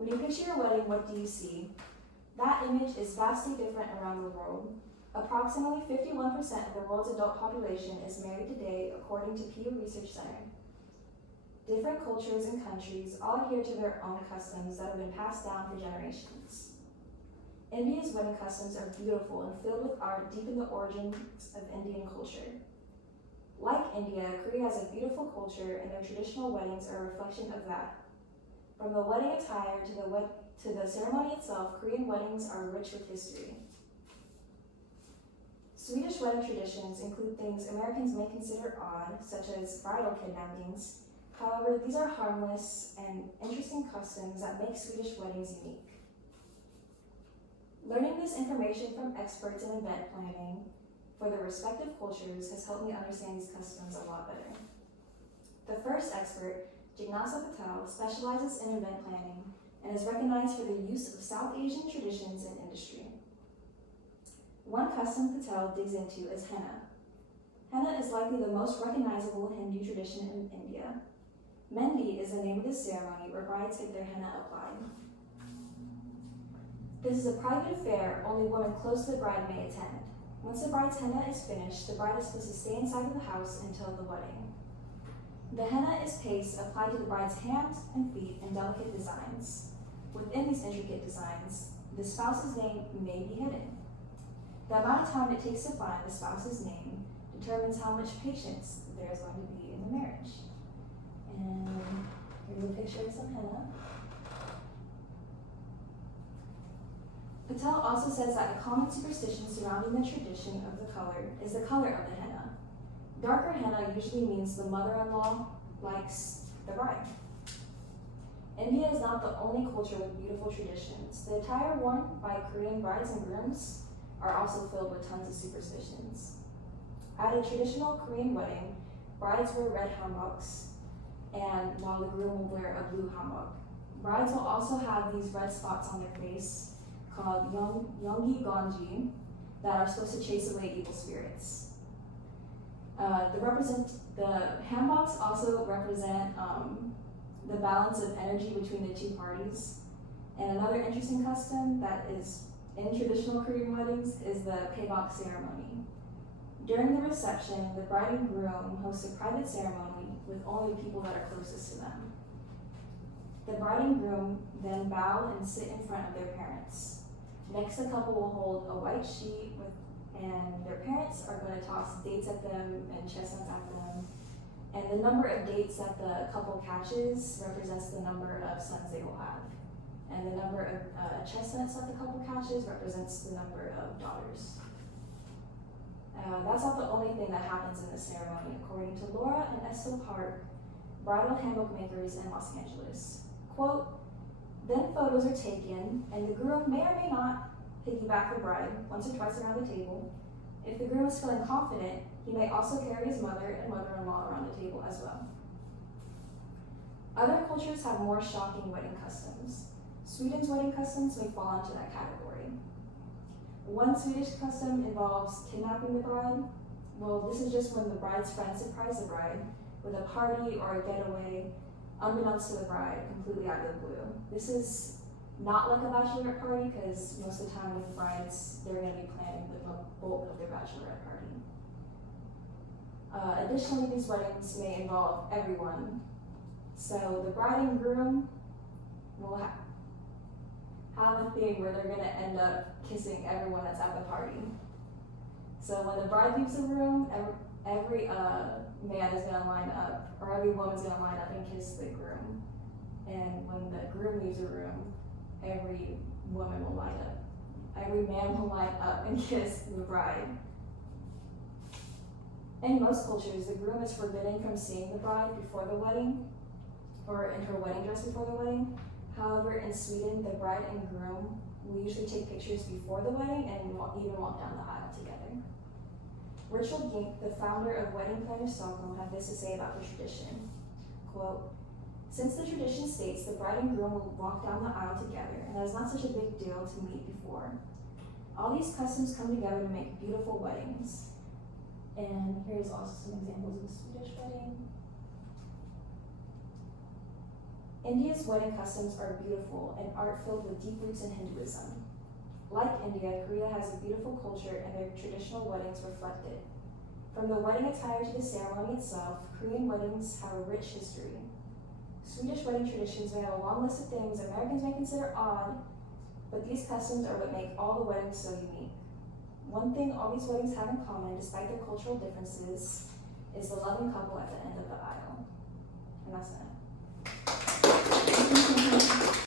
When you picture your wedding, what do you see? That image is vastly different around the world. Approximately 51% of the world's adult population is married today, according to Pew Research Center. Different cultures and countries all adhere to their own customs that have been passed down for generations. India's wedding customs are beautiful and filled with art deep in the origins of Indian culture. Like India, Korea has a beautiful culture, and their traditional weddings are a reflection of that. From the wedding attire to the ceremony itself, Korean weddings are rich with history. Swedish wedding traditions include things Americans may consider odd, such as bridal kidnappings. However, these are harmless and interesting customs that make Swedish weddings unique. Learning this information from experts in event planning for their respective cultures has helped me understand these customs a lot better. The first expert, Jignasa Patel, specializes in event planning and is recognized for the use of South Asian traditions in industry. One custom Patel digs into is henna. Henna is likely the most recognizable Hindu tradition in India. Mendi is the name of the ceremony where brides get their henna applied. This is a private affair only women close to the bride may attend. Once the bride's henna is finished, the bride is supposed to stay inside of the house until the wedding. The henna is paste applied to the bride's hands and feet in delicate designs. Within these intricate designs, the spouse's name may be hidden. The amount of time it takes to find the spouse's name determines how much patience there is going to be in the marriage. And here's a picture of some henna. Patel also says that a common superstition surrounding the tradition of the color is the color of the henna. Darker henna usually means the mother-in-law likes the bride. India is not the only culture with beautiful traditions. The attire worn by Korean brides and grooms are also filled with tons of superstitions. At a traditional Korean wedding, brides wear red hanboks, and while the groom will wear a blue hanbok. Brides will also have these red spots on their face called yonggi gonji that are supposed to chase away evil spirits. The hanboks also represent the balance of energy between the two parties. And another interesting custom that is in traditional Korean weddings is the paebok ceremony. During the reception, the bride and groom host a private ceremony with only people that are closest to them. The bride and groom then bow and sit in front of their parents. Next, the couple will hold a white sheet and their parents are going to toss dates at them and chestnuts at them. And the number of dates that the couple catches represents the number of sons they will have. And the number of chestnuts that the couple catches represents the number of daughters. That's not the only thing that happens in this ceremony, according to Laura and Estelle Park, bridal handbook makers in Los Angeles. Quote, then photos are taken, and the groom may or may not piggyback the bride once or twice around the table. If the groom is feeling confident, he may also carry his mother and mother-in-law around the table as well. Other cultures have more shocking wedding customs. Sweden's wedding customs may fall into that category. One Swedish custom involves kidnapping the bride. Well, this is just when the bride's friends surprise the bride with a party or a getaway, unbeknownst to the bride, completely out of the blue. This is not like a bachelorette party because most of the time with brides, they're going to be planning the bulk of their bachelorette party. Additionally, these weddings may involve everyone. So the bride and groom will have a thing where they're going to end up kissing everyone that's at the party. So when the bride leaves the room, every man is going to line up, or every woman's going to line up and kiss the groom. And when the groom leaves the room, every woman will line up. Every man will line up and kiss the bride. In most cultures, the groom is forbidden from seeing the bride before the wedding, or in her wedding dress before the wedding. However, in Sweden, the bride and groom will usually take pictures before the wedding and even walk down the aisle together. Richard Gink, the founder of Wedding Planners Stockholm, had this to say about the tradition. Quote, since the tradition states the bride and groom will walk down the aisle together, and that is not such a big deal to meet before, all these customs come together to make beautiful weddings. And here's also some examples of a Swedish wedding. India's wedding customs are beautiful and art filled with deep roots in Hinduism. Like India, Korea has a beautiful culture and their traditional weddings reflect it. From the wedding attire to the ceremony itself, Korean weddings have a rich history. Swedish wedding traditions may have a long list of things Americans may consider odd, but these customs are what make all the weddings so unique. One thing all these weddings have in common, despite their cultural differences, is the loving couple at the end of the aisle. And that's it.